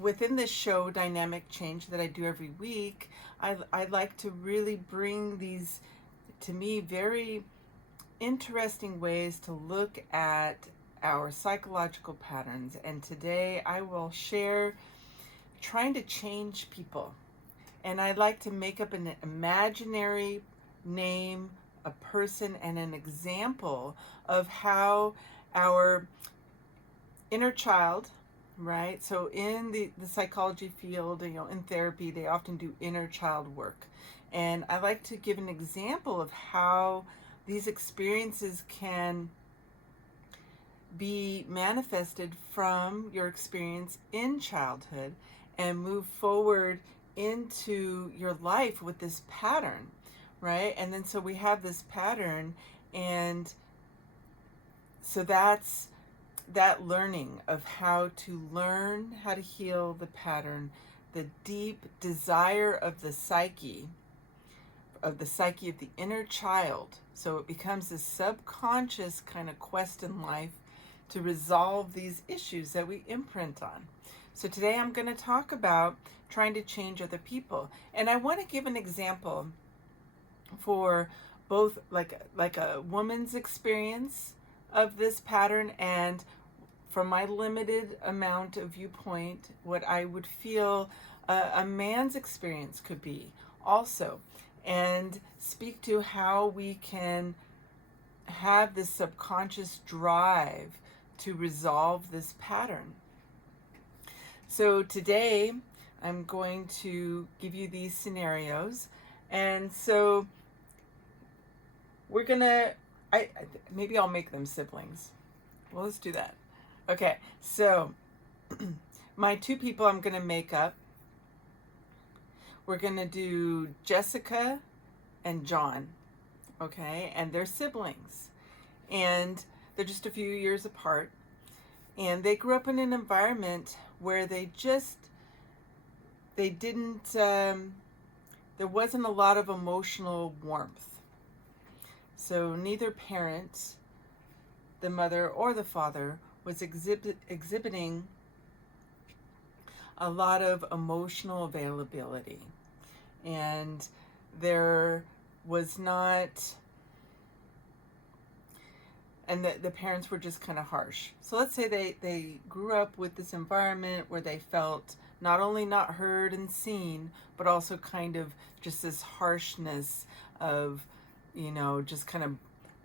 within this show, Dynamic Change, that I do every week, I like to really bring these, to me, very interesting ways to look at our psychological patterns. And today I will share trying to change people. And I like to make up an imaginary name, a person, and an example of how our inner child, right? So in the psychology field, in therapy, they often do inner child work. And I like to give an example of how these experiences can be manifested from your experience in childhood and move forward into your life with this pattern, right? And then so we have this pattern, and so that's that learning of how to learn how to heal the pattern, the deep desire of the psyche of the inner child. So it becomes this subconscious kind of quest in life to resolve these issues that we imprint on. So today I'm going to talk about trying to change other people. And I want to give an example for both like a woman's experience of this pattern, and from my limited amount of viewpoint, what I would feel a man's experience could be also, and speak to how we can have this subconscious drive to resolve this pattern. So today I'm going to give you these scenarios, and so we're gonna, maybe I'll make them siblings. Well, let's do that. Okay, so my two people I'm gonna make up, we're gonna do Jessica and John, okay? And they're siblings, and they're just a few years apart, and they grew up in an environment where there wasn't a lot of emotional warmth. So neither parent, the mother or the father, was exhibiting a lot of emotional availability. And there was not, and the parents were just kind of harsh. So let's say they grew up with this environment where they felt not only not heard and seen, but also kind of just this harshness of, just kind of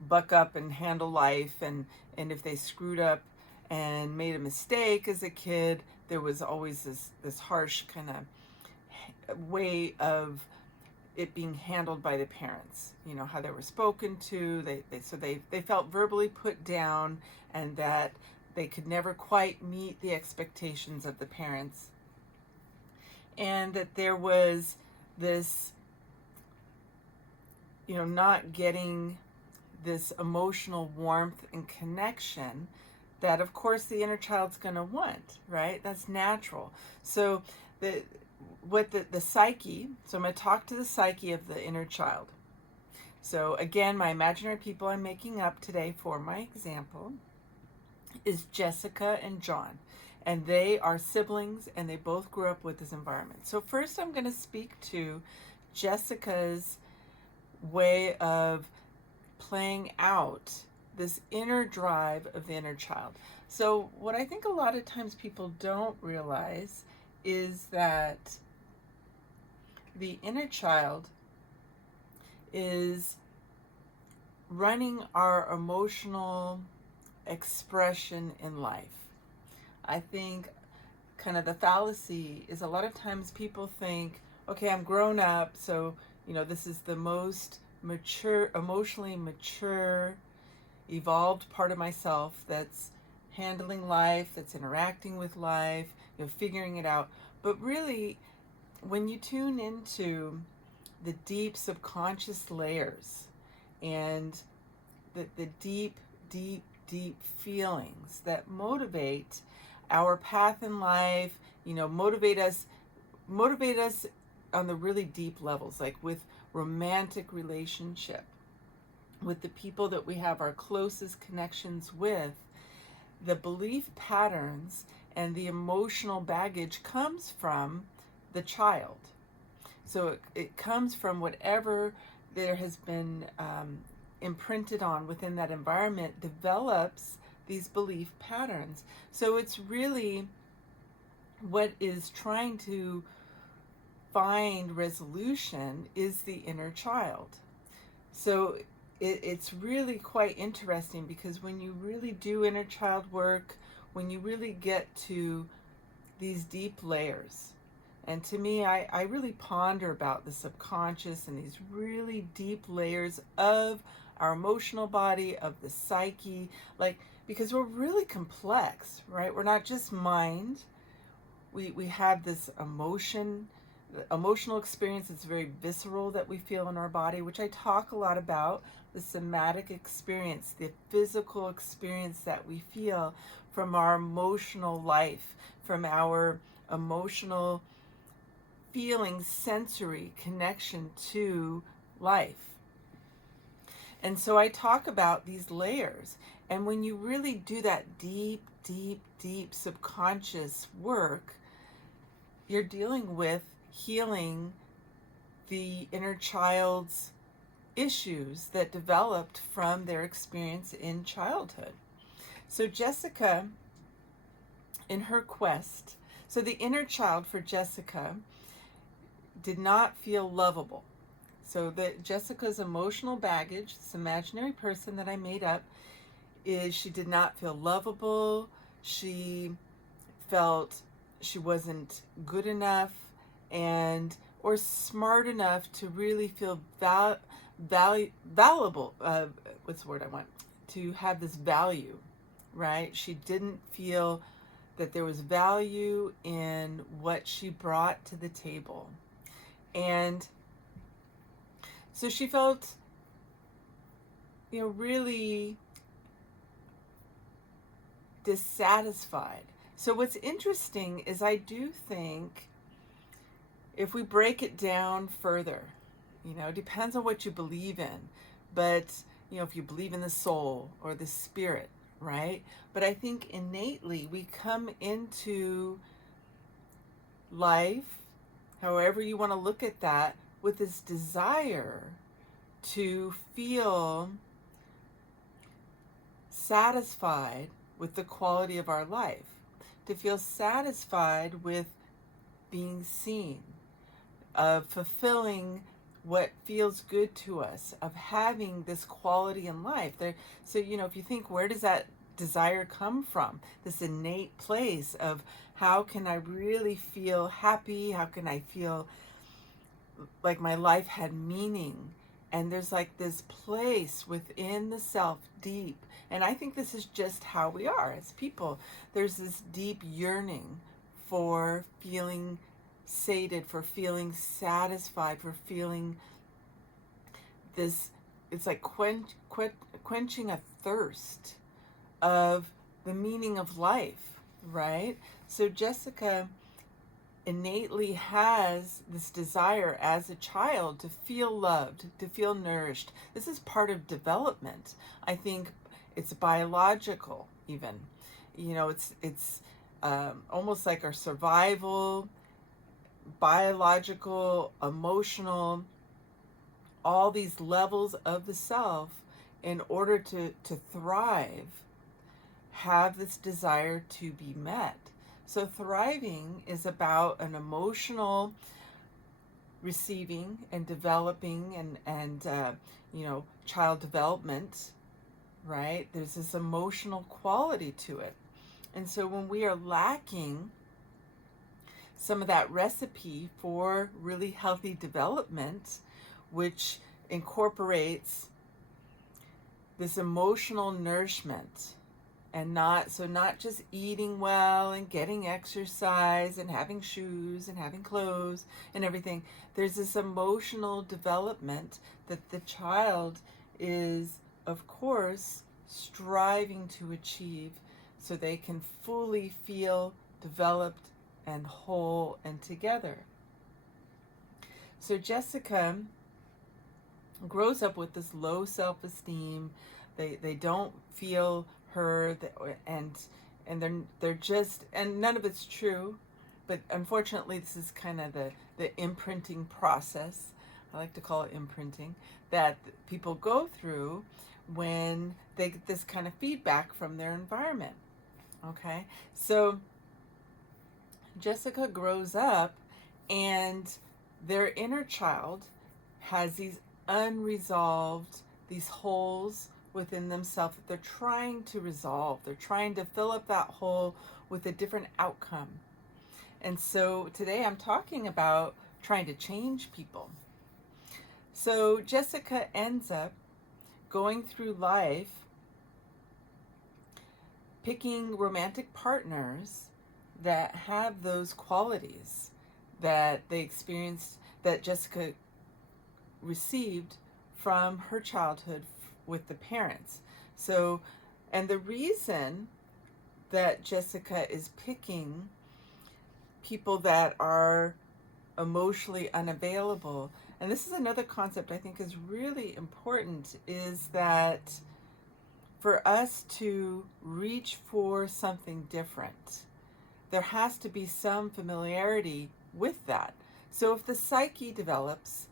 buck up and handle life. And if they screwed up and made a mistake as a kid, there was always this harsh kind of way of it being handled by the parents, how they were spoken to. They felt verbally put down, and that they could never quite meet the expectations of the parents, and that there was this, not getting this emotional warmth and connection that, of course, the inner child's going to want, right? That's natural. So the psyche, so I'm going to talk to the psyche of the inner child. So again, my imaginary people I'm making up today for my example is Jessica and John. And they are siblings, and they both grew up with this environment. So first I'm going to speak to Jessica's way of playing out this inner drive of the inner child. So what I think a lot of times people don't realize is that the inner child is running our emotional expression in life. I think kind of the fallacy is a lot of times people think, okay, I'm grown up, so this is the most mature, emotionally mature, evolved part of myself that's handling life, that's interacting with life, figuring it out. But really, when you tune into the deep subconscious layers and the deep, deep, deep feelings that motivate our path in life, motivate us on the really deep levels, like with romantic relationship, with the people that we have our closest connections with, the belief patterns and the emotional baggage comes from the child. So it comes from whatever there has been imprinted on within that environment, develops these belief patterns. So it's really what is trying to find resolution is the inner child. So it's really quite interesting, because when you really do inner child work, when you really get to these deep layers, and to me, I really ponder about the subconscious and these really deep layers of our emotional body, of the psyche, like, because we're really complex, right? We're not just mind. We have this emotional experience. It's very visceral that we feel in our body, which I talk a lot about, the somatic experience, the physical experience that we feel from our emotional life, from our emotional feeling, sensory connection to life. And so I talk about these layers. And when you really do that deep, deep, deep subconscious work, you're dealing with healing the inner child's issues that developed from their experience in childhood. So Jessica, in her quest, so the inner child for Jessica did not feel lovable. So that Jessica's emotional baggage, this imaginary person that I made up, is she did not feel lovable. She felt she wasn't good enough and or smart enough to really feel valuable. What's the word I want? To have this value, right? She didn't feel that there was value in what she brought to the table. And so she felt, really dissatisfied. So what's interesting is I do think if we break it down further, it depends on what you believe in, but if you believe in the soul or the spirit, right? But I think innately we come into life, however you want to look at that, with this desire to feel satisfied with the quality of our life, to feel satisfied with being seen, of fulfilling what feels good to us, of having this quality in life. So, if you think, where does that desire come from? This innate place of how can I really feel happy? How can I feel like my life had meaning? And there's like this place within the self, deep. And I think this is just how we are as people. There's this deep yearning for feeling sated, for feeling satisfied, for feeling this, it's like quenching a thirst of the meaning of life, right? So Jessica innately has this desire as a child to feel loved, to feel nourished. This is part of development. I think it's biological even. It's almost like our survival, biological, emotional, all these levels of the self, in order to thrive, have this desire to be met. So thriving is about an emotional receiving and developing and child development, right? There's this emotional quality to it. And so when we are lacking some of that recipe for really healthy development, which incorporates this emotional nourishment, and not just eating well and getting exercise and having shoes and having clothes and everything. There's this emotional development that the child is, of course, striving to achieve so they can fully feel developed and whole and together. So Jessica grows up with this low self-esteem. They don't feel heard, and and they're just, and none of it's true, but unfortunately this is kind of the imprinting process. I like to call it imprinting, that people go through when they get this kind of feedback from their environment. Okay, so Jessica grows up, and their inner child has these unresolved, these holes within themselves that they're trying to resolve. They're trying to fill up that hole with a different outcome. And so today I'm talking about trying to change people. So Jessica ends up going through life picking romantic partners that have those qualities that they experienced, that Jessica received from her childhood with the parents. So, and the reason that Jessica is picking people that are emotionally unavailable, and this is another concept I think is really important, is that for us to reach for something different, there has to be some familiarity with that. So if the psyche develops,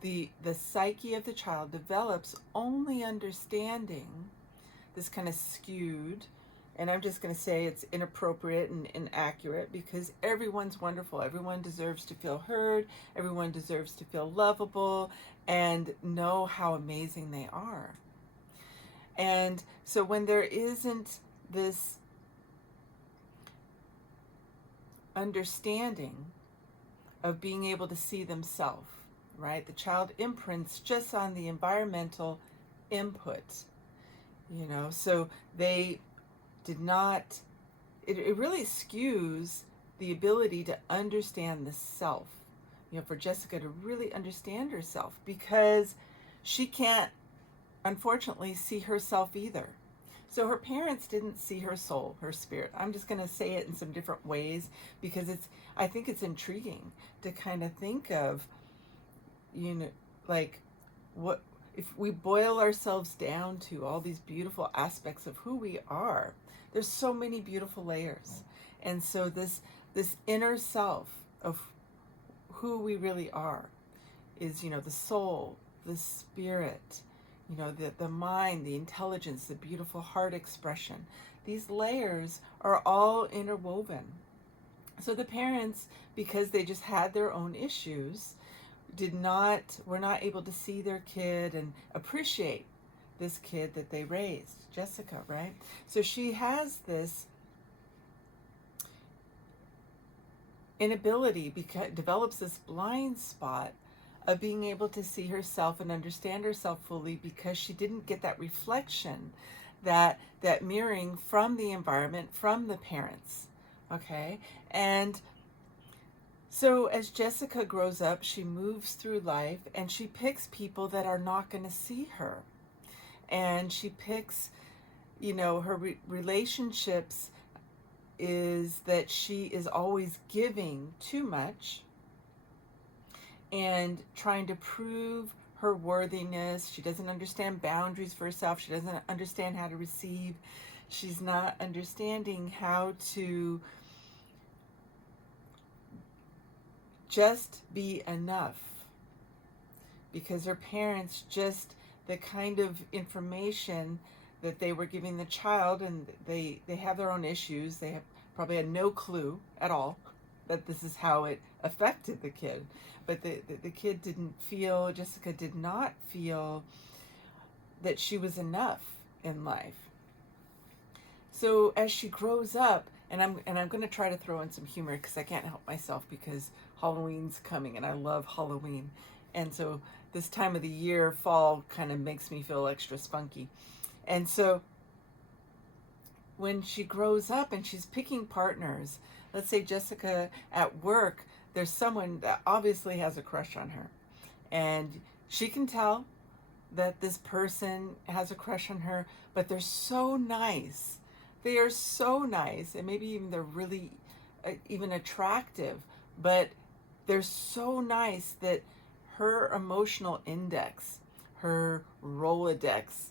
the psyche of the child develops only understanding this kind of skewed, and I'm just going to say it's inappropriate and inaccurate, because everyone's wonderful. Everyone deserves to feel heard. Everyone deserves to feel lovable and know how amazing they are. And so when there isn't this understanding of being able to see themselves, right? The child imprints just on the environmental input, so they did not, it really skews the ability to understand the self, for Jessica to really understand herself, because she can't, unfortunately, see herself either. So her parents didn't see her soul, her spirit. I'm just going to say it in some different ways, because I think it's intriguing to kind of think of, like, what if we boil ourselves down to all these beautiful aspects of who we are. There's so many beautiful layers. And so this inner self of who we really are is, the soul, the spirit, the mind, the intelligence, the beautiful heart expression. These layers are all interwoven. So the parents, because they just had their own issues, were not able to see their kid and appreciate this kid that they raised, Jessica, right? So she has this inability, develops this blind spot of being able to see herself and understand herself fully, because she didn't get that reflection, that mirroring from the environment, from the parents. Okay? And so as Jessica grows up, she moves through life and she picks people that are not going to see her. And she picks, her relationships is that she is always giving too much and trying to prove her worthiness. She doesn't understand boundaries for herself. She doesn't understand how to receive. She's not understanding how to just be enough, because her parents, just the kind of information that they were giving the child, and they have their own issues. They have probably had no clue at all that this is how it affected the kid. But the kid Jessica did not feel that she was enough in life. So as she grows up, and I'm going to try to throw in some humor, because I can't help myself, because Halloween's coming and I love Halloween. And so this time of the year, fall, kind of makes me feel extra spunky. And so when she grows up and she's picking partners, let's say Jessica at work, there's someone that obviously has a crush on her. And she can tell that this person has a crush on her, but they're so nice. They are so nice, and maybe even they're really even attractive, but they're so nice that her emotional index, her Rolodex,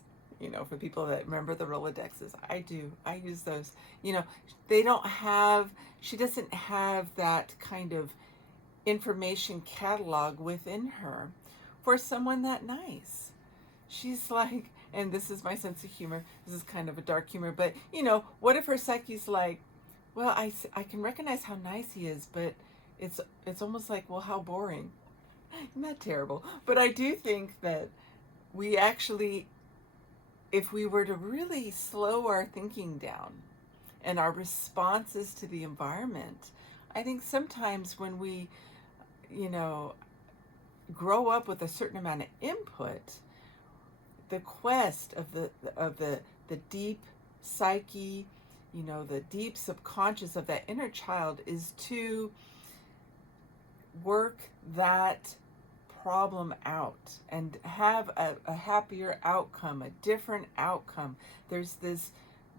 For people that remember the Rolodexes, I do. I use those. They don't have, she doesn't have that kind of information catalog within her for someone that nice. She's like, and this is my sense of humor, this is kind of a dark humor, but what if her psyche's like, well, I can recognize how nice he is, but it's almost like, well, how boring. Isn't that terrible? But I do think that we actually, if we were to really slow our thinking down and our responses to the environment, I think sometimes when we, you know, grow up with a certain amount of input, the quest of the deep psyche, the deep subconscious of that inner child is to work that problem out and have a happier outcome, a different outcome. There's this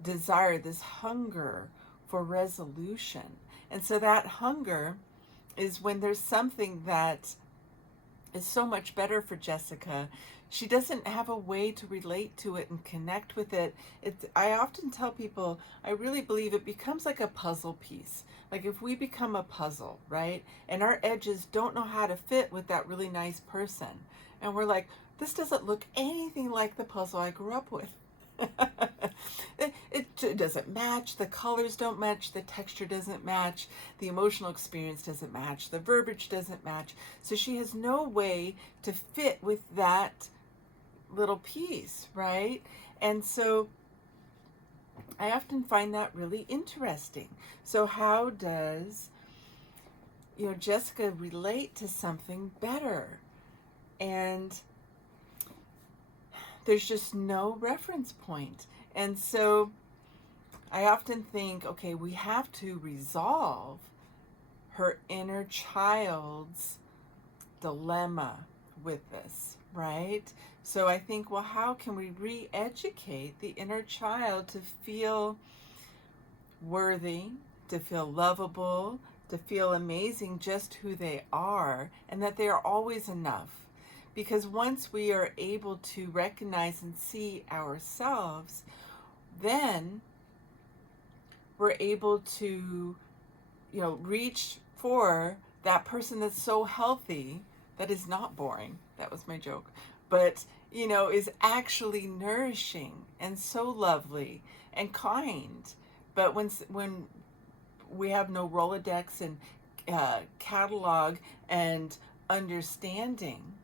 desire, this hunger for resolution. And so that hunger is when there's something that is so much better for Jessica. She doesn't have a way to relate to it and connect with it. I often tell people, I really believe it becomes like a puzzle piece. Like if we become a puzzle, right? And our edges don't know how to fit with that really nice person. And we're like, this doesn't look anything like the puzzle I grew up with. It doesn't match, the colors don't match, the texture doesn't match, the emotional experience doesn't match, the verbiage doesn't match. So she has no way to fit with that little piece, right? And so I often find that really interesting. So how does Jessica relate to something better? And there's just no reference point. And so I often think, okay, we have to resolve her inner child's dilemma with this, right? So I think, well, how can we re-educate the inner child to feel worthy, to feel lovable, to feel amazing just who they are, and that they are always enough? Because once we are able to recognize and see ourselves, then we're able to, reach for that person that's so healthy, that is not boring. That was my joke. But, is actually nourishing and so lovely and kind. But when we have no Rolodex and catalog and understanding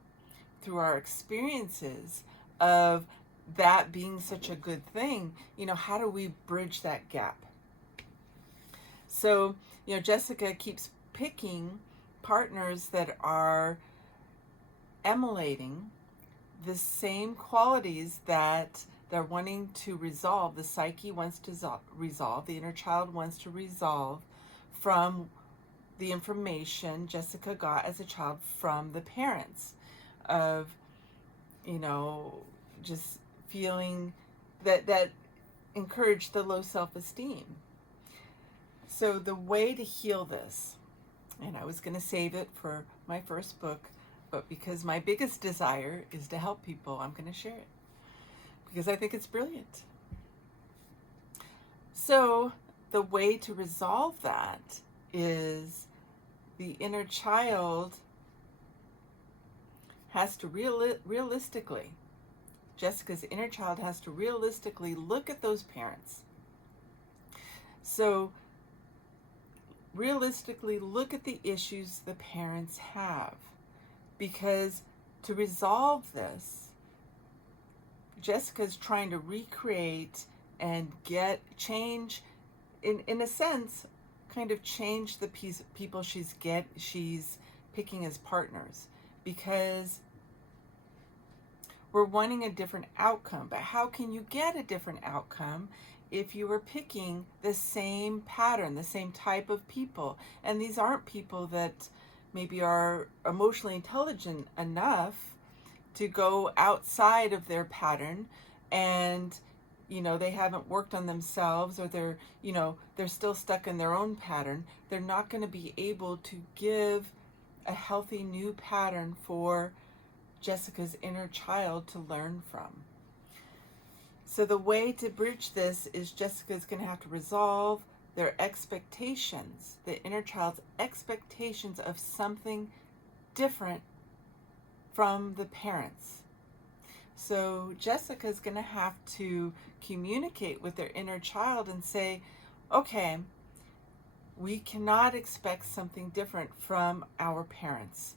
through our experiences of that being such a good thing, how do we bridge that gap? So, Jessica keeps picking partners that are emulating the same qualities that they're wanting to resolve. The psyche wants to resolve, the inner child wants to resolve from the information Jessica got as a child from the parents of, just feeling that encouraged the low self-esteem. So the way to heal this, and I was going to save it for my first book, but because my biggest desire is to help people, I'm going to share it because I think it's brilliant. So the way to resolve that is the inner child has to realistically, Jessica's inner child has to realistically look at those parents. So realistically look at the issues the parents have, because to resolve this, Jessica's trying to recreate and change, in a sense, kind of change the people she's picking as partners, because we're wanting a different outcome. But how can you get a different outcome if you were picking the same pattern, the same type of people? And these aren't people that maybe are emotionally intelligent enough to go outside of their pattern, and they haven't worked on themselves, or they're still stuck in their own pattern. They're not going to be able to give a healthy new pattern for Jessica's inner child to learn from. So the way to bridge this is Jessica's going to have to resolve their expectations, the inner child's expectations of something different from the parents. So Jessica's going to have to communicate with their inner child and say, okay, we cannot expect something different from our parents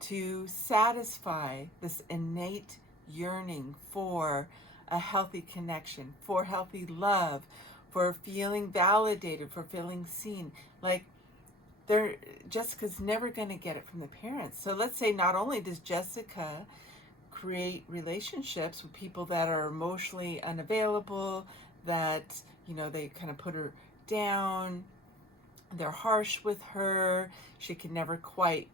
to satisfy this innate yearning for a healthy connection, for healthy love, for feeling validated, for feeling seen. Like, Jessica's never going to get it from the parents. So let's say not only does Jessica create relationships with people that are emotionally unavailable, that, they kind of put her down, they're harsh with her, she can never quite,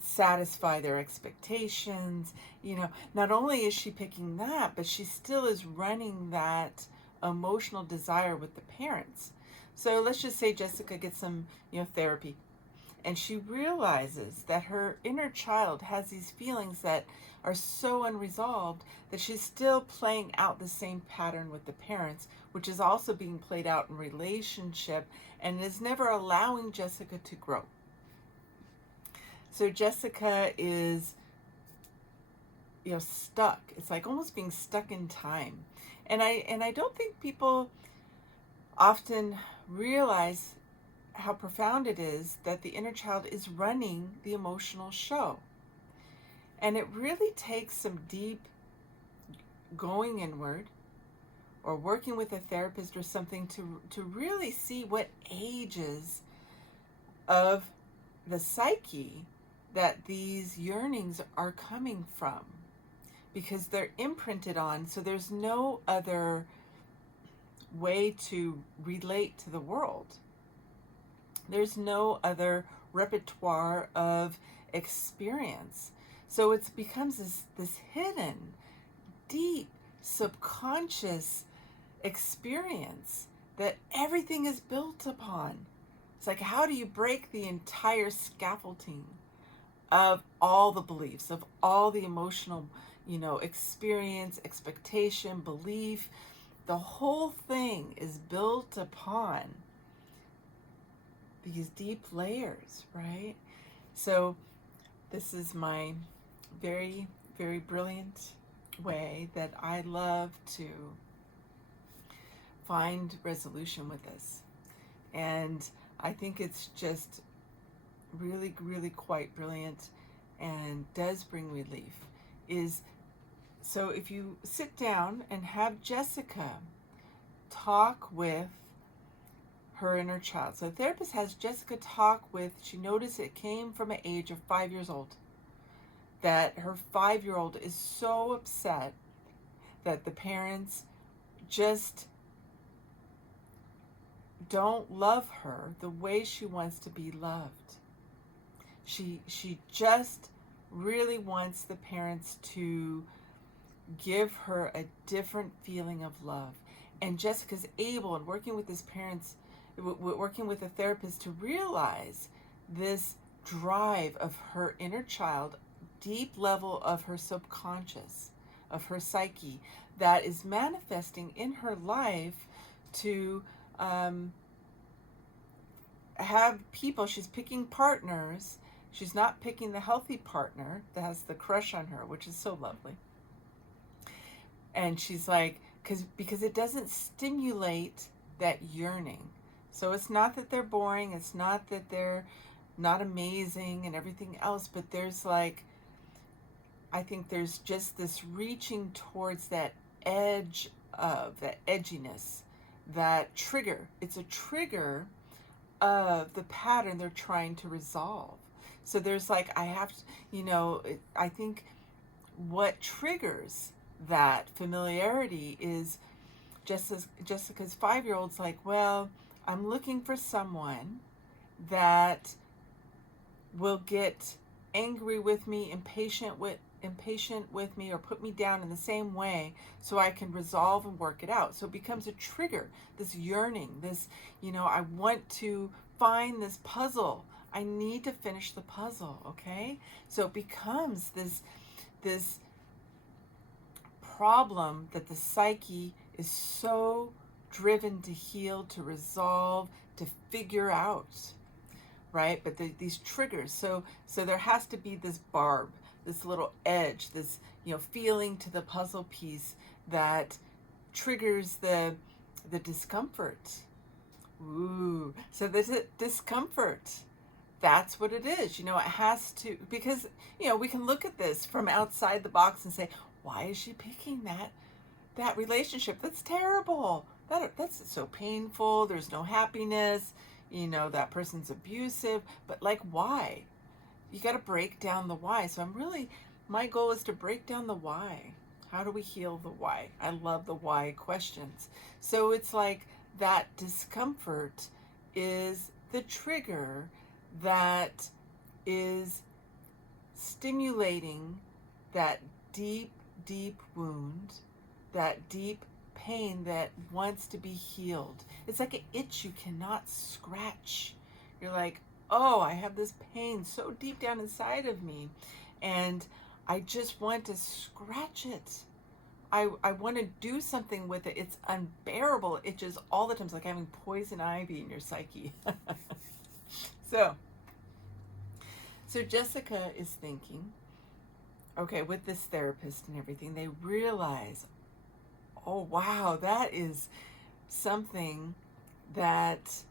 satisfy their expectations. Not only is she picking that, but she still is running that emotional desire with the parents. So let's just say Jessica gets some, therapy, and she realizes that her inner child has these feelings that are so unresolved that she's still playing out the same pattern with the parents, which is also being played out in relationship and is never allowing Jessica to grow. So Jessica is, stuck. It's like almost being stuck in time. And I don't think people often realize how profound it is that the inner child is running the emotional show. And it really takes some deep going inward or working with a therapist or something to really see what ages of the psyche that these yearnings are coming from, because they're imprinted on, so there's no other way to relate to the world. There's no other repertoire of experience. So it becomes this hidden, deep, subconscious experience that everything is built upon. It's like, how do you break the entire scaffolding of all the beliefs, of all the emotional, experience, expectation, belief? The whole thing is built upon these deep layers, right? So this is my very, very brilliant way that I love to find resolution with this. And I think it's just really, really quite brilliant and does bring relief. So if you sit down and have Jessica talk with her inner child. So the therapist has Jessica talk with, she noticed it came from an age of 5 years old, that her 5-year-old is so upset that the parents just don't love her the way she wants to be loved. She just really wants the parents to give her a different feeling of love. And Jessica's able, and working with his parents, working with a therapist, to realize this drive of her inner child, deep level of her subconscious, of her psyche, that is manifesting in her life to have people. She's picking partners. She's not picking the healthy partner that has the crush on her, which is so lovely. And she's like, because it doesn't stimulate that yearning. So it's not that they're boring, it's not that they're not amazing and everything else, but there's like, I think there's just this reaching towards that edge of that edginess, that trigger. It's a trigger of the pattern they're trying to resolve. So there's like, I think what triggers that familiarity is Jessica's 5-year-old's like, well, I'm looking for someone that will get angry with me, impatient with me, or put me down in the same way so I can resolve and work it out. So it becomes a trigger, this yearning, this, I want to find this puzzle. I need to finish the puzzle, okay? So it becomes this problem that the psyche is so driven to heal, to resolve, to figure out, right? But these triggers, so there has to be this barb, this little edge, this, feeling to the puzzle piece that triggers the discomfort. Ooh, so the discomfort, that's what it is. It has to, because, we can look at this from outside the box and say, why is she picking that relationship? That's terrible. That's so painful. There's no happiness. That person's abusive. But like, why? You got to break down the why. So my goal is to break down the why. How do we heal the why? I love the why questions. So it's like that discomfort is the trigger that is stimulating that deep, deep wound, that deep pain that wants to be healed. It's like an itch you cannot scratch. You're like, oh, I have this pain so deep down inside of me, and I just want to scratch it. I want to do something with it. It's unbearable. It just all the time. It's like having poison ivy in your psyche. So Jessica is thinking, okay, with this therapist and everything, they realize, oh, wow, that is something that,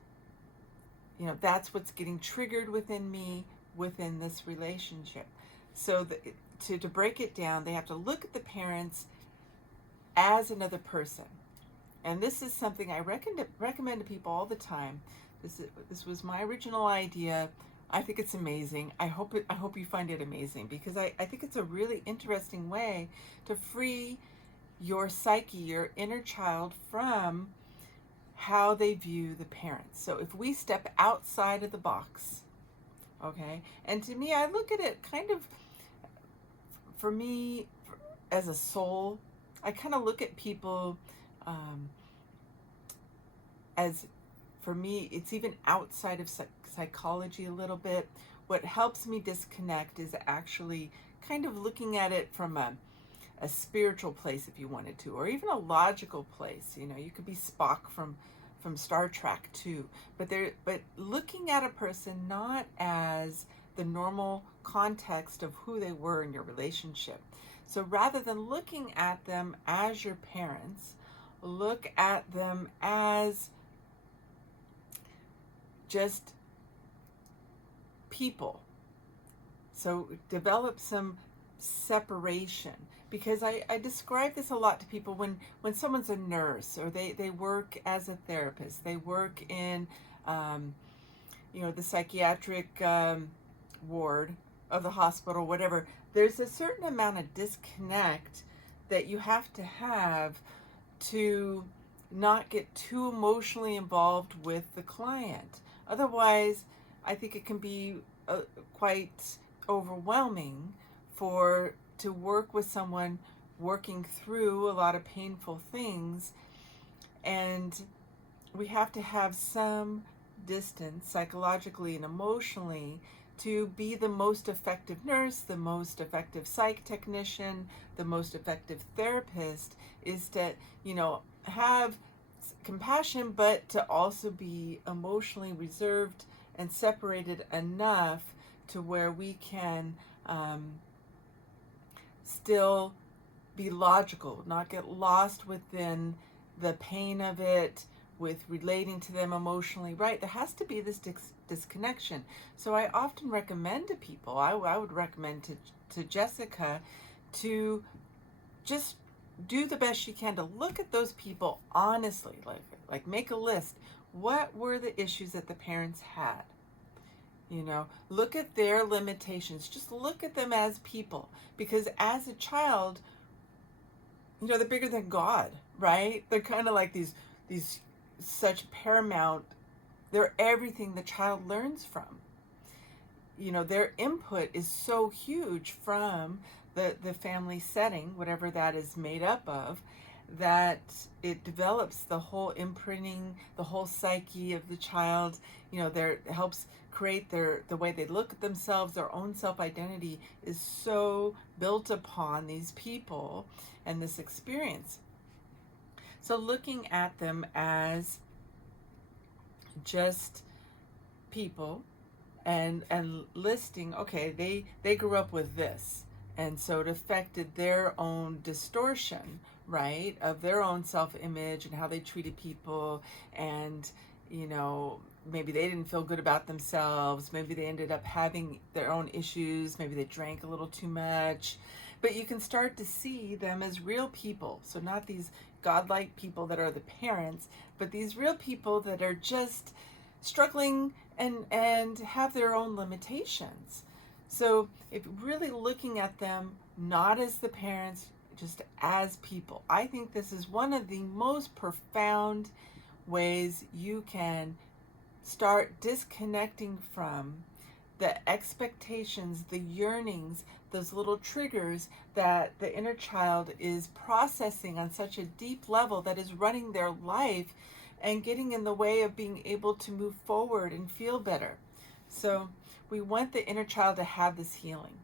that's what's getting triggered within me, within this relationship. So to break it down, they have to look at the parents as another person. And this is something I recommend to people all the time. This was my original idea. I think it's amazing. I hope you find it amazing, because I think it's a really interesting way to free your psyche, your inner child, from how they view the parents. So if we step outside of the box, okay, and to me, I look at it kind of, for me, as a soul, I kind of look at people as, for me, it's even outside of psychology a little bit. What helps me disconnect is actually kind of looking at it from a spiritual place, if you wanted to, or even a logical place. You could be Spock from Star Trek too, but looking at a person not as the normal context of who they were in your relationship. So rather than looking at them as your parents, look at them as just people. So develop some separation, because I describe this a lot to people when someone's a nurse, or they work as a therapist, they work in the psychiatric ward of the hospital, whatever. There's a certain amount of disconnect that you have to not get too emotionally involved with the client. Otherwise, I think it can be quite overwhelming to work with someone working through a lot of painful things, and we have to have some distance psychologically and emotionally to be the most effective nurse, the most effective psych technician, the most effective therapist, is to, have compassion, but to also be emotionally reserved and separated enough to where we can still be logical, not get lost within the pain of it, with relating to them emotionally, right? There has to be this disconnection. So I often recommend to people, I would recommend to Jessica, to just do the best she can to look at those people honestly, like make a list. What were the issues that the parents had? Look at their limitations. Just look at them as people, because as a child, they're bigger than God, right? They're kind of like these such paramount, they're everything the child learns from. Their input is so huge from the family setting, whatever that is made up of, that it develops the whole imprinting, the whole psyche of the child. It helps create the way they look at themselves. Their own self-identity is so built upon these people and this experience. So looking at them as just people, and listing, okay, they grew up with this, and so it affected their own distortion, right, of their own self-image and how they treated people. And maybe they didn't feel good about themselves, maybe they ended up having their own issues, maybe they drank a little too much. But you can start to see them as real people, so not these godlike people that are the parents, but these real people that are just struggling and have their own limitations. So if really looking at them not as the parents, just as people, I think this is one of the most profound ways you can start disconnecting from the expectations, the yearnings, those little triggers that the inner child is processing on such a deep level that is running their life and getting in the way of being able to move forward and feel better. So we want the inner child to have this healing.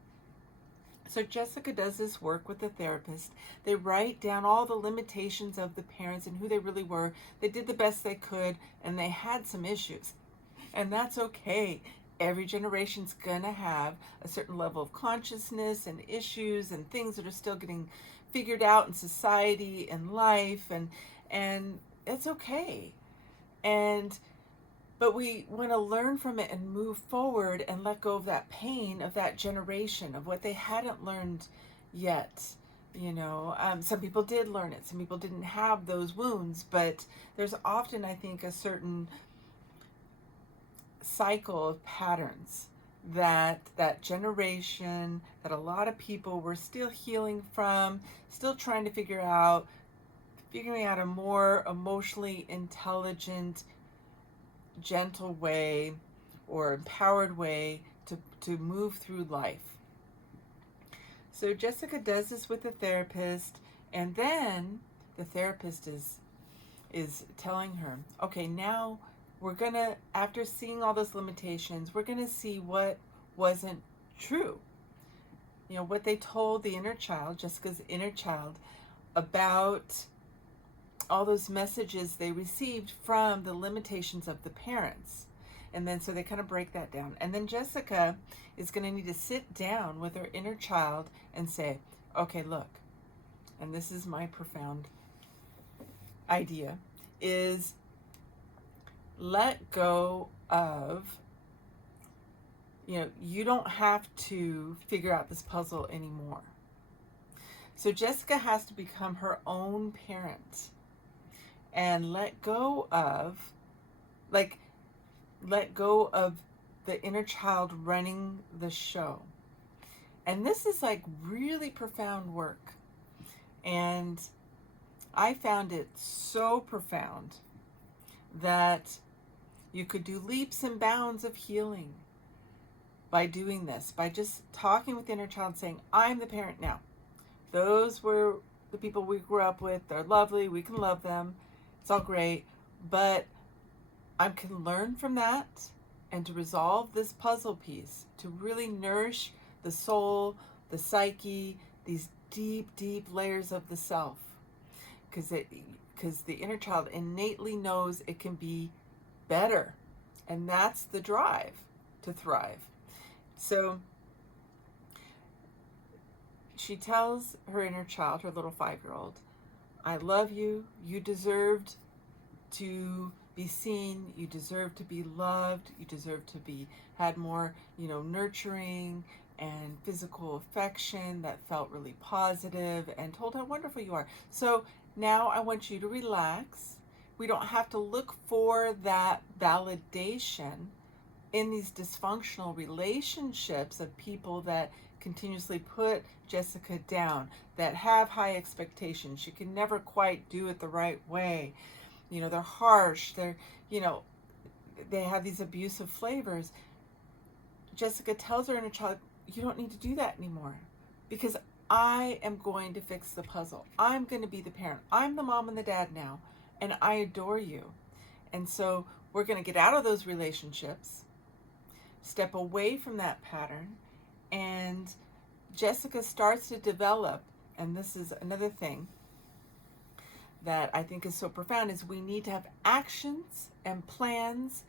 So Jessica does this work with the therapist. They write down all the limitations of the parents and who they really were. They did the best they could, and they had some issues. And that's okay. Every generation's gonna have a certain level of consciousness and issues and things that are still getting figured out in society and life, and it's okay. But we want to learn from it and move forward and let go of that pain of that generation, of what they hadn't learned yet. Some people did learn it, some people didn't have those wounds, but there's often, I think, a certain cycle of patterns that generation, that a lot of people were still healing from, still trying to figuring out a more emotionally intelligent, gentle way or empowered way to move through life. So Jessica does this with the therapist, and then the therapist is telling her, okay, now we're gonna, after seeing all those limitations, we're gonna see what wasn't true. What they told the inner child, Jessica's inner child, about all those messages they received from the limitations of the parents. And then so they kind of break that down. And then Jessica is going to need to sit down with her inner child and say, okay, look, and this is my profound idea, is let go of, you don't have to figure out this puzzle anymore. So Jessica has to become her own parent and let go of the inner child running the show. And this is really profound work. And I found it so profound that you could do leaps and bounds of healing by doing this, by just talking with the inner child, saying, I'm the parent now. Those were the people we grew up with. They're lovely. We can love them. It's all great, but I can learn from that and to resolve this puzzle piece, to really nourish the soul, the psyche, these deep, deep layers of the self, because the inner child innately knows it can be better, and that's the drive to thrive. So she tells her inner child, her little 5-year-old, I love you. You deserved to be seen. You deserve to be loved. You deserve to be had more, nurturing and physical affection that felt really positive, and told how wonderful you are. So now I want you to relax. We don't have to look for that validation in these dysfunctional relationships of people that continuously put Jessica down, that have high expectations. She can never quite do it the right way. They're harsh. They have these abusive flavors. Jessica tells her inner child, you don't need to do that anymore, because I am going to fix the puzzle. I'm going to be the parent. I'm the mom and the dad now, and I adore you. And so we're going to get out of those relationships, step away from that pattern, and Jessica starts to develop, and this is another thing that I think is so profound, is we need to have actions and plans,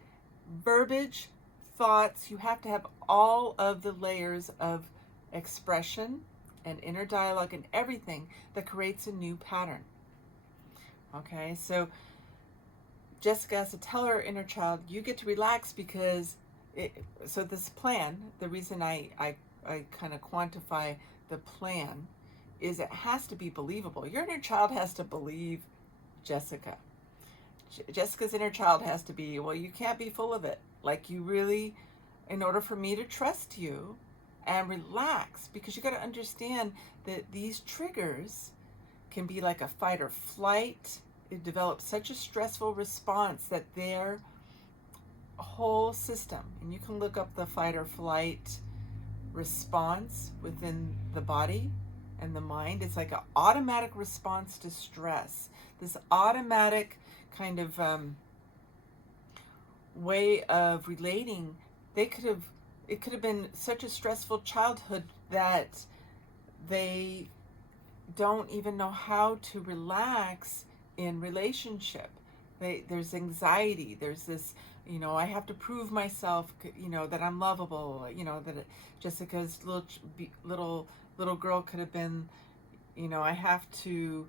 verbiage, thoughts. You have to have all of the layers of expression and inner dialogue and everything that creates a new pattern. Okay, so Jessica has to tell her inner child, you get to relax because so this plan, the reason I kind of quantify the plan is it has to be believable. Your inner child has to believe Jessica. Jessica's inner child has to be, well, you can't be full of it. Like, you really, in order for me to trust you and relax, because you got to understand that these triggers can be like a fight or flight. It develops such a stressful response that their whole system, and you can look up the fight or flight response within the body and the mind. It's like an automatic response to stress. This automatic kind of way of relating. It could have been such a stressful childhood that they don't even know how to relax in relationship. There's anxiety. There's this, I have to prove myself, that I'm lovable. That Jessica's little girl could have been, I have to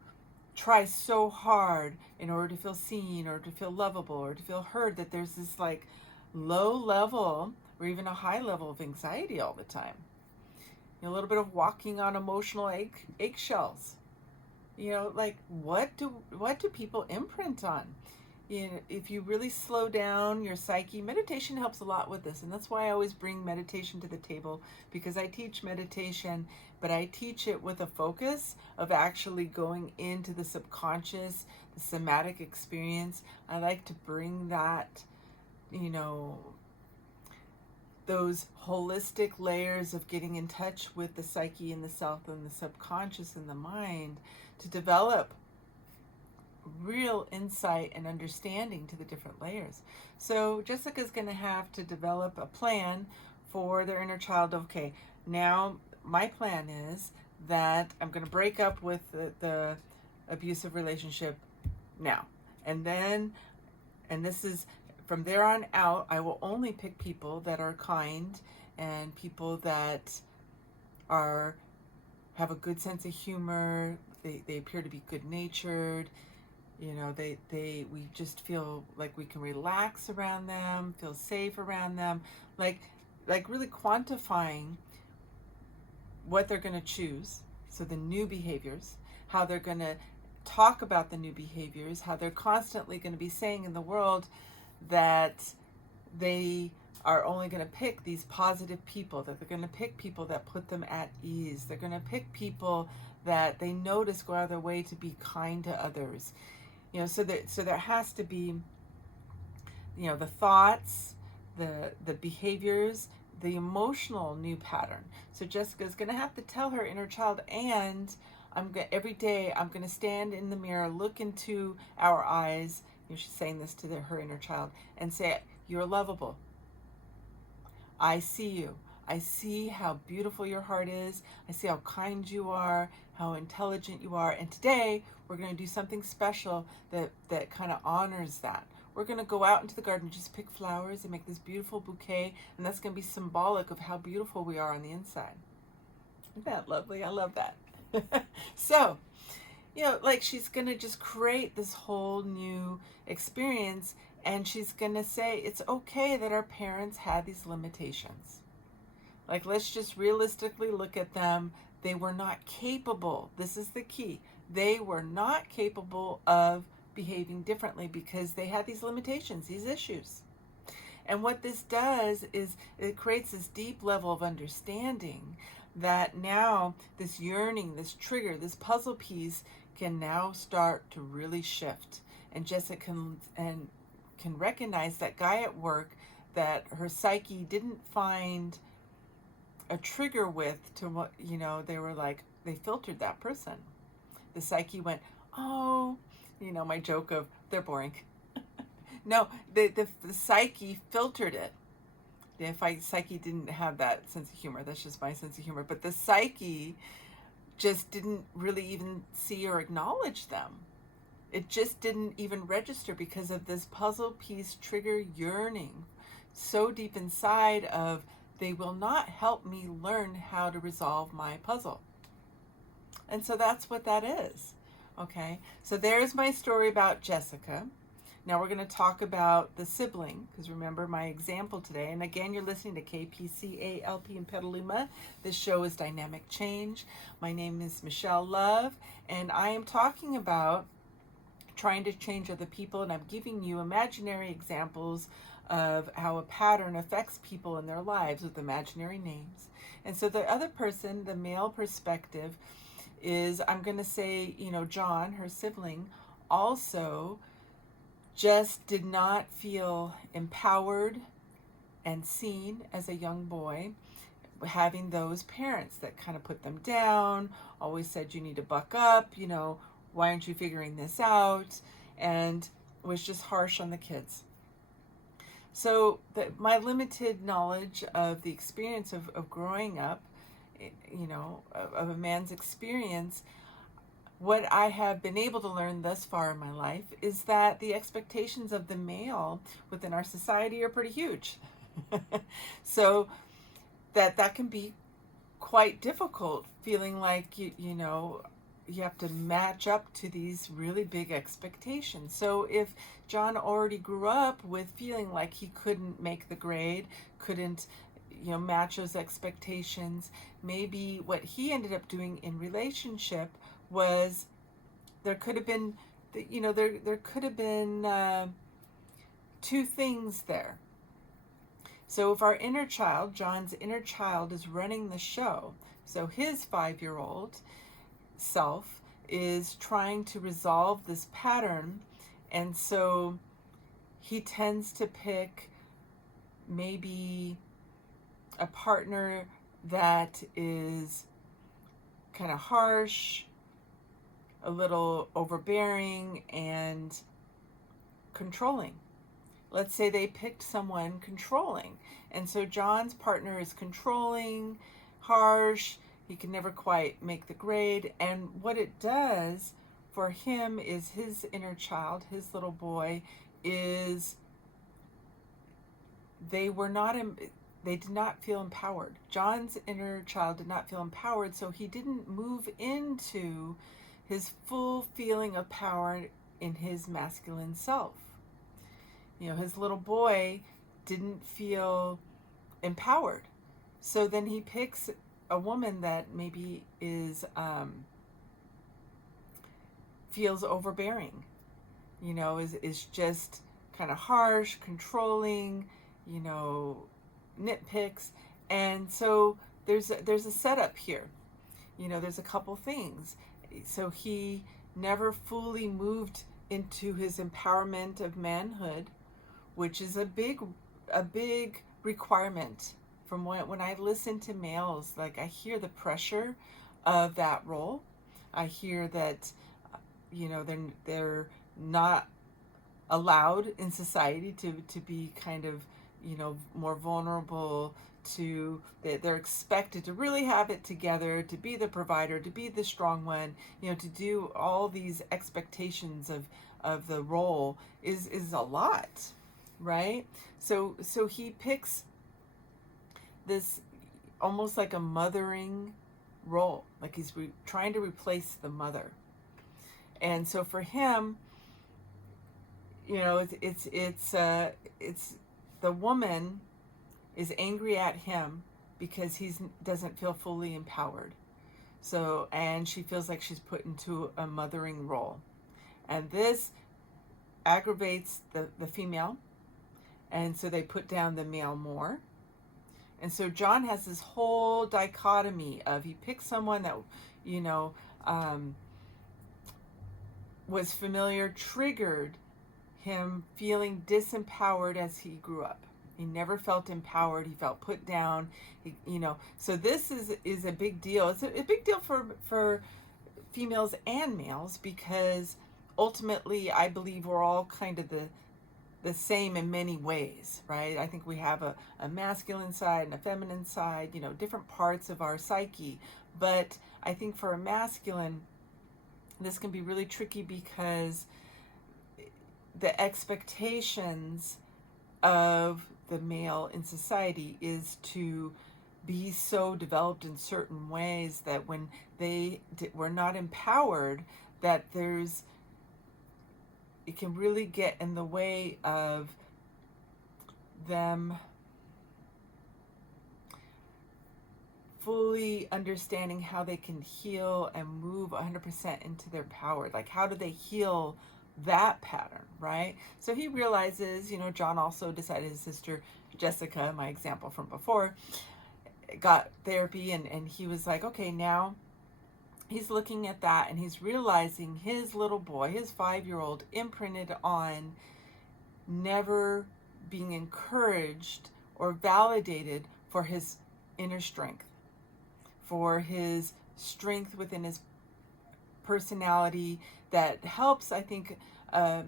try so hard in order to feel seen or to feel lovable or to feel heard, that there's this like low level or even a high level of anxiety all the time. A little bit of walking on emotional eggshells. Like what do people imprint on? If you really slow down your psyche, meditation helps a lot with this. And that's why I always bring meditation to the table, because I teach meditation, but I teach it with a focus of actually going into the subconscious, the somatic experience. I like to bring that, those holistic layers of getting in touch with the psyche and the self and the subconscious and the mind to develop real insight and understanding to the different layers. So Jessica's going to have to develop a plan for their inner child. Okay, now my plan is that I'm going to break up with the abusive relationship now. And this is from there on out, I will only pick people that are kind and people that have a good sense of humor. They appear to be good natured. We just feel like we can relax around them, feel safe around them, like really quantifying what they're going to choose. So the new behaviors, how they're going to talk about the new behaviors, how they're constantly going to be saying in the world that they are only going to pick these positive people, that they're going to pick people that put them at ease. They're going to pick people that they notice go out of their way to be kind to others. So there has to be, the thoughts, the behaviors, the emotional new pattern. So Jessica's going to have to tell her inner child, and every day I'm going to stand in the mirror, look into our eyes. She's saying this to her inner child, and say, "You're lovable. I see you. I see how beautiful your heart is. I see how kind you are, how intelligent you are. And today we're going to do something special that kind of honors that. We're going to go out into the garden, just pick flowers and make this beautiful bouquet. And that's going to be symbolic of how beautiful we are on the inside." Isn't that lovely? I love that. So, she's going to just create this whole new experience. And she's going to say, it's okay that our parents had these limitations. Like, let's just realistically look at them. They were not capable. This is the key. They were not capable of behaving differently because they had these limitations, these issues. And what this does is it creates this deep level of understanding that now this yearning, this trigger, this puzzle piece can now start to really shift. And Jessica can recognize that guy at work that her psyche didn't find a trigger with, to what, they were like, they filtered that person. The psyche went, oh, my joke of they're boring. No, the psyche filtered it. The psyche didn't have that sense of humor. That's just my sense of humor. But the psyche just didn't really even see or acknowledge them. It just didn't even register because of this puzzle piece trigger yearning so deep inside of, they will not help me learn how to resolve my puzzle. And so that's what that is. Okay, so there's my story about Jessica. Now we're going to talk about the sibling, because remember my example today. And again, you're listening to KPCALP in Petaluma. This show is Dynamic Change. My name is Michelle Love, and I am talking about trying to change other people, and I'm giving you imaginary examples of how a pattern affects people in their lives with imaginary names. And so the other person, the male perspective, is, I'm going to say, John, her sibling, also just did not feel empowered and seen as a young boy, having those parents that kind of put them down, always said, you need to buck up, why aren't you figuring this out? And was just harsh on the kids. So my limited knowledge of the experience of growing up, of a man's experience, what I have been able to learn thus far in my life is that the expectations of the male within our society are pretty huge. So that can be quite difficult, feeling like you have to match up to these really big expectations. So if John already grew up with feeling like he couldn't make the grade, couldn't match those expectations, maybe what he ended up doing in relationship was, there could have been there could have been two things there. So if our inner child, John's inner child, is running the show, so his 5-year-old self is trying to resolve this pattern, and so he tends to pick maybe a partner that is kind of harsh, a little overbearing, and controlling. Let's say they picked someone controlling, and so John's partner is controlling, harsh, he can never quite make the grade, and what it does for him is his inner child, his little boy, is they did not feel empowered. John's inner child did not feel empowered, so he didn't move into his full feeling of power in his masculine self. His little boy didn't feel empowered. So then he picks a woman that maybe feels overbearing, is just kind of harsh, controlling, nitpicks. And so there's a setup here. There's a couple things. So he never fully moved into his empowerment of manhood, which is a big requirement. From when I listen to males, like, I hear the pressure of that role. I hear that they're not allowed in society to be kind of more vulnerable, they're expected to really have it together, to be the provider, to be the strong one, to do all these expectations of the role is a lot, right? So he picks this almost like a mothering role, like he's trying to replace the mother. And so for him, it's the woman is angry at him because he doesn't feel fully empowered. So, and she feels like she's put into a mothering role. And this aggravates the female. And so they put down the male more. And so John has this whole dichotomy of, he picks someone that, was familiar, triggered him feeling disempowered as he grew up. He never felt empowered. He felt put down. So this is a big deal. It's a big deal for females and males, because ultimately I believe we're all kind of the same in many ways, right? I think we have a masculine side and a feminine side, different parts of our psyche. But I think for a masculine, this can be really tricky, because the expectations of the male in society is to be so developed in certain ways that when they were not empowered, that it can really get in the way of them fully understanding how they can heal and move 100% into their power. Like, how do they heal that pattern, right? So he realizes, John also decided his sister Jessica, my example from before, got therapy, and he was like, okay, now he's looking at that, and he's realizing his little boy, his 5-year-old, imprinted on never being encouraged or validated for his inner strength, for his strength within his personality, that helps, I think, a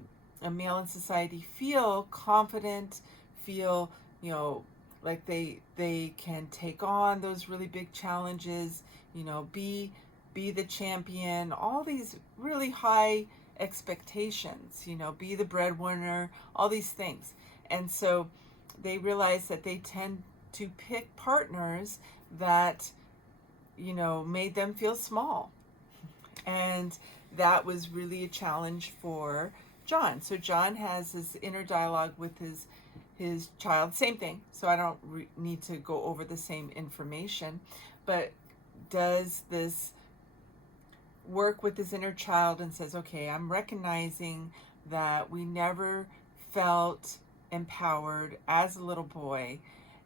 male in society feel confident, feel, like they can take on those really big challenges, be the champion, all these really high expectations, be the breadwinner, all these things. And so they realize that they tend to pick partners that, made them feel small. And that was really a challenge for John. So John has this inner dialogue with his child, same thing. So I don't need to go over the same information, but does this work with his inner child and says, okay, I'm recognizing that we never felt empowered as a little boy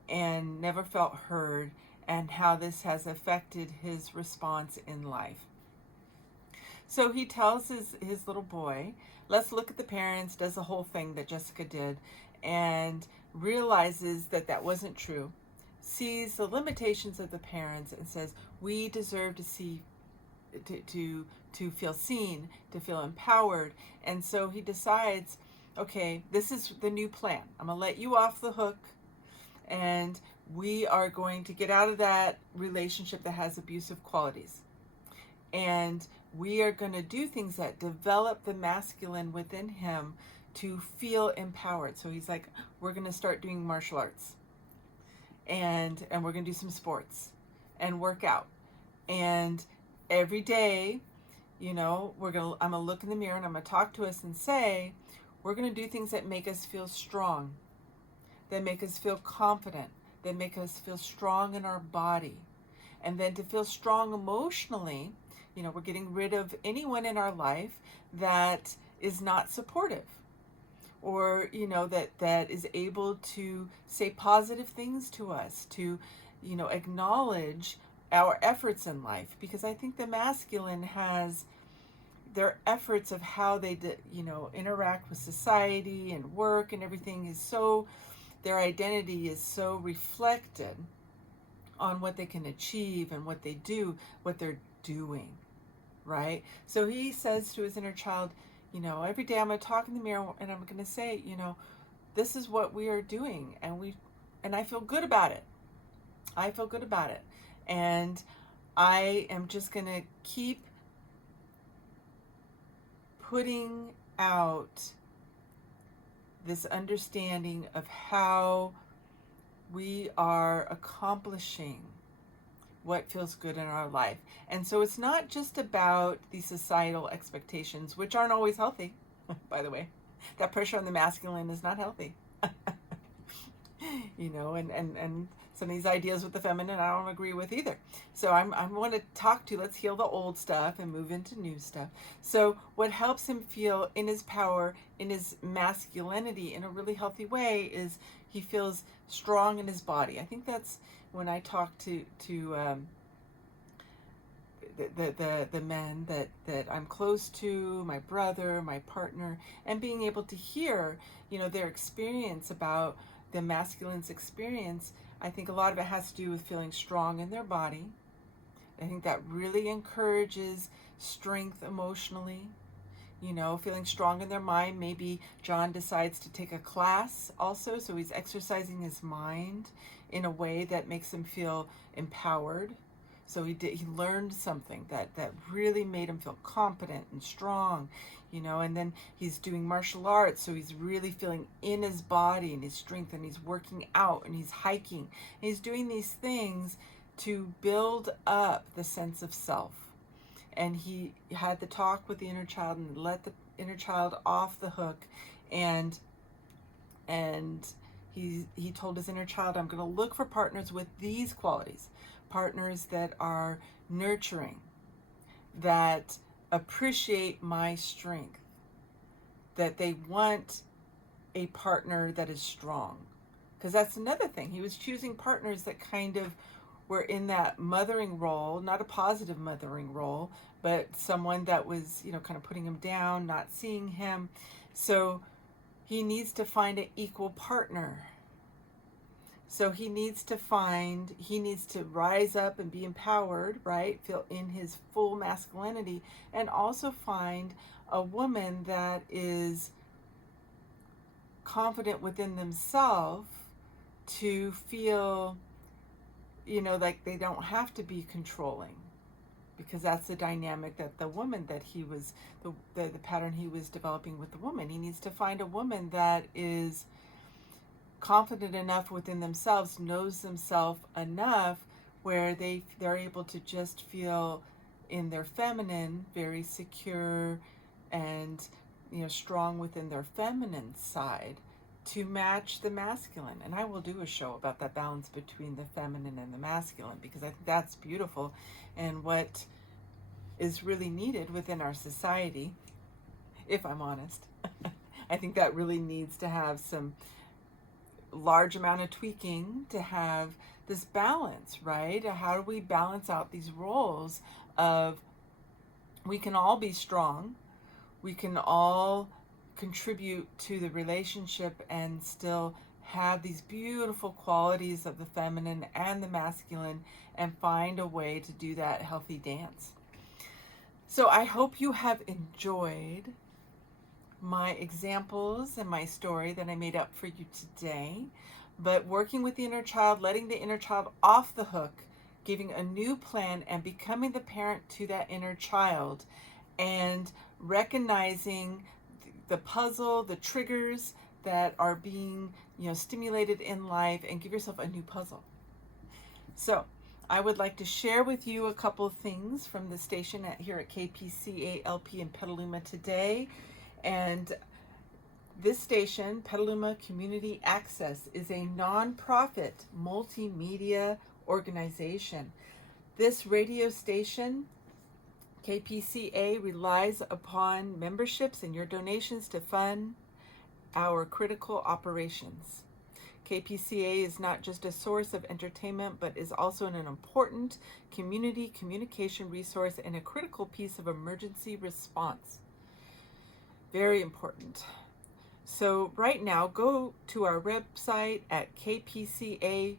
and never felt heard, and how this has affected his response in life. So he tells his little boy, let's look at the parents, does the whole thing that Jessica did, and realizes that that wasn't true, sees the limitations of the parents, and says, we deserve to see, to feel seen, to feel empowered. And so he decides, okay, this is the new plan. I'm going to let you off the hook, and we are going to get out of that relationship that has abusive qualities. And we are going to do things that develop the masculine within him to feel empowered. So he's like, we're going to start doing martial arts, and we're going to do some sports and work out. And every day, I'm going to look in the mirror, and I'm going to talk to us and say, we're going to do things that make us feel strong, that make us feel confident, that make us feel strong in our body. And then to feel strong emotionally, we're getting rid of anyone in our life that is not supportive, or, that is able to say positive things to us, to, acknowledge our efforts in life. Because I think the masculine has their efforts of how they, interact with society and work and everything is so, their identity is so reflected on what they can achieve and what they do, what they're doing, right? So he says to his inner child, every day I'm going to talk in the mirror, and I'm going to say, this is what we are doing, and I feel good about it. I feel good about it. And I am just going to keep putting out this understanding of how we are accomplishing what feels good in our life. And so it's not just about the societal expectations, which aren't always healthy, by the way. That pressure on the masculine is not healthy. And some of these ideas with the feminine, I don't agree with either. So I want to talk to, let's heal the old stuff and move into new stuff. So what helps him feel in his power, in his masculinity in a really healthy way, is he feels strong in his body. I think that's when I talk to the men that I'm close to, my brother, my partner, and being able to hear, their experience about the masculine's experience, I think a lot of it has to do with feeling strong in their body. I think that really encourages strength emotionally, feeling strong in their mind. Maybe John decides to take a class also, so he's exercising his mind in a way that makes him feel empowered. So he learned something that really made him feel competent and strong, and then he's doing martial arts, so he's really feeling in his body and his strength, and he's working out and he's hiking. And he's doing these things to build up the sense of self. And he had the talk with the inner child and let the inner child off the hook, and he told his inner child, I'm going to look for partners with these qualities, partners that are nurturing, that appreciate my strength, that they want a partner that is strong. Because that's another thing. He was choosing partners that kind of were in that mothering role, not a positive mothering role, but someone that was, kind of putting him down, not seeing him. So he needs to find an equal partner. So he needs to rise up and be empowered, right? Feel in his full masculinity, and also find a woman that is confident within themselves to feel, like they don't have to be controlling, because that's the dynamic that the woman that he was, the pattern he was developing with the woman. He needs to find a woman that is confident enough within themselves, knows themselves enough where they're able to just feel in their feminine, very secure and strong within their feminine side to match the masculine. And I will do a show about that balance between the feminine and the masculine, because I think that's beautiful and what is really needed within our society, if I'm honest. I think that really needs to have some large amount of tweaking to have this balance, right? How do we balance out these roles of, we can all be strong, we can all contribute to the relationship and still have these beautiful qualities of the feminine and the masculine, and find a way to do that healthy dance. So I hope you have enjoyed my examples and my story that I made up for you today. But working with the inner child, letting the inner child off the hook, giving a new plan, and becoming the parent to that inner child, and recognizing the puzzle, the triggers that are being stimulated in life, and give yourself a new puzzle. So I would like to share with you a couple of things from the station here at KPCA-LP in Petaluma today. And this station, Petaluma Community Access, is a nonprofit multimedia organization. This radio station, KPCA, relies upon memberships and your donations to fund our critical operations. KPCA is not just a source of entertainment, but is also an important community communication resource and a critical piece of emergency response. Very important. So right now, go to our website at kpca.fm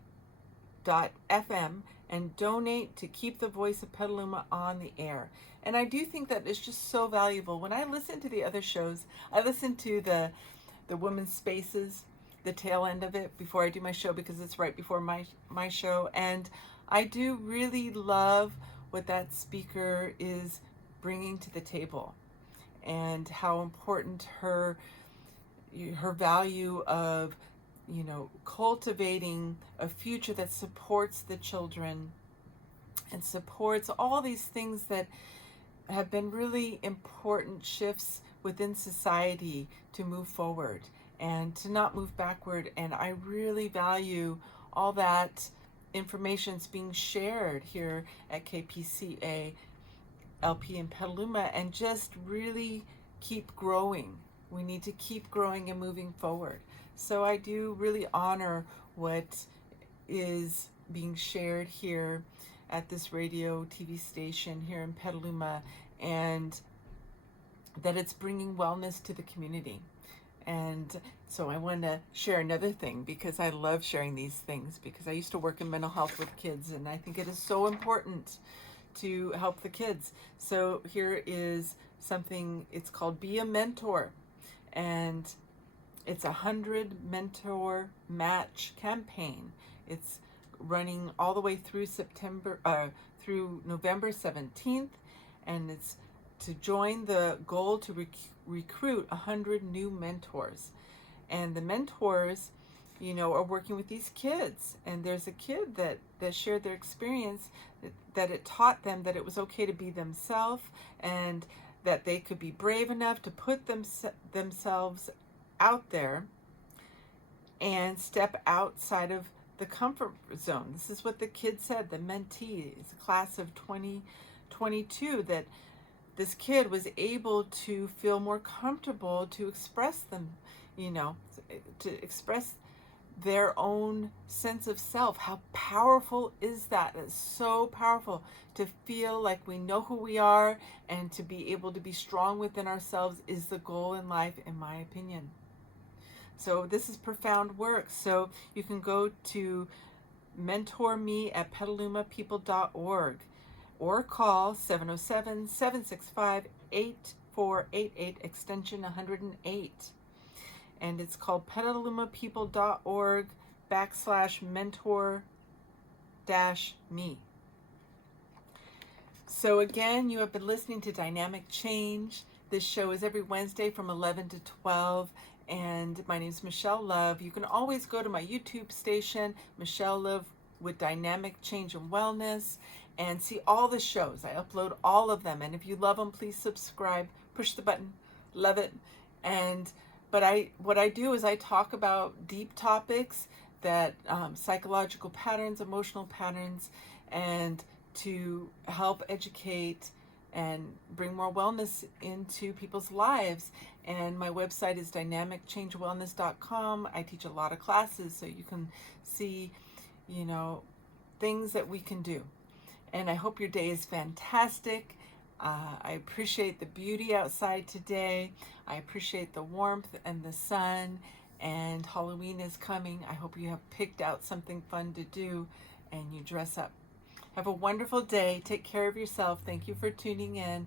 and donate to keep the voice of Petaluma on the air. And I do think that it's just so valuable. When I listen to the other shows, I listen to the Women's Spaces, the tail end of it, before I do my show, because it's right before my show. And I do really love what that speaker is bringing to the table, and how important her value of cultivating a future that supports the children and supports all these things that have been really important shifts within society to move forward and to not move backward. And I really value all that information's being shared here at KPCA LP in Petaluma, and just really keep growing. We need to keep growing and moving forward. So I do really honor what is being shared here at this radio TV station here in Petaluma, and that it's bringing wellness to the community. And so I want to share another thing, because I love sharing these things, because I used to work in mental health with kids, and I think it is so important to help the kids. So here is something, it's called Be a Mentor. And it's 100 mentor match campaign. It's running all the way through through November 17th, and it's to join the goal to recruit 100 new mentors. And the mentors, are working with these kids. And there's a kid that shared their experience, that it taught them that it was okay to be themselves, and that they could be brave enough to put themselves out there and step outside of the comfort zone. This is what the kid said, the mentee, it's a class of 2022, that this kid was able to feel more comfortable to express them, to express their own sense of self. How powerful is that? It's so powerful to feel like we know who we are, and to be able to be strong within ourselves is the goal in life, in my opinion. So this is profound work. So you can go to mentor me at petalumapeople.org, or call 707-765-8488 extension 108. And it's called petalumapeople.org/mentor-me. So again, you have been listening to Dynamic Change. This show is every Wednesday from 11 to 12. And my name is Michelle Love. You can always go to my YouTube station, Michelle Love with Dynamic Change and Wellness, and see all the shows. I upload all of them. And if you love them, please subscribe. Push the button. Love it. But what I do is I talk about deep topics, that psychological patterns, emotional patterns, and to help educate and bring more wellness into people's lives. And my website is dynamicchange-wellness.com. I teach a lot of classes, so you can see, things that we can do. And I hope your day is fantastic. I appreciate the beauty outside today. I appreciate the warmth and the sun. And Halloween is coming. I hope you have picked out something fun to do and you dress up. Have a wonderful day. Take care of yourself. Thank you for tuning in.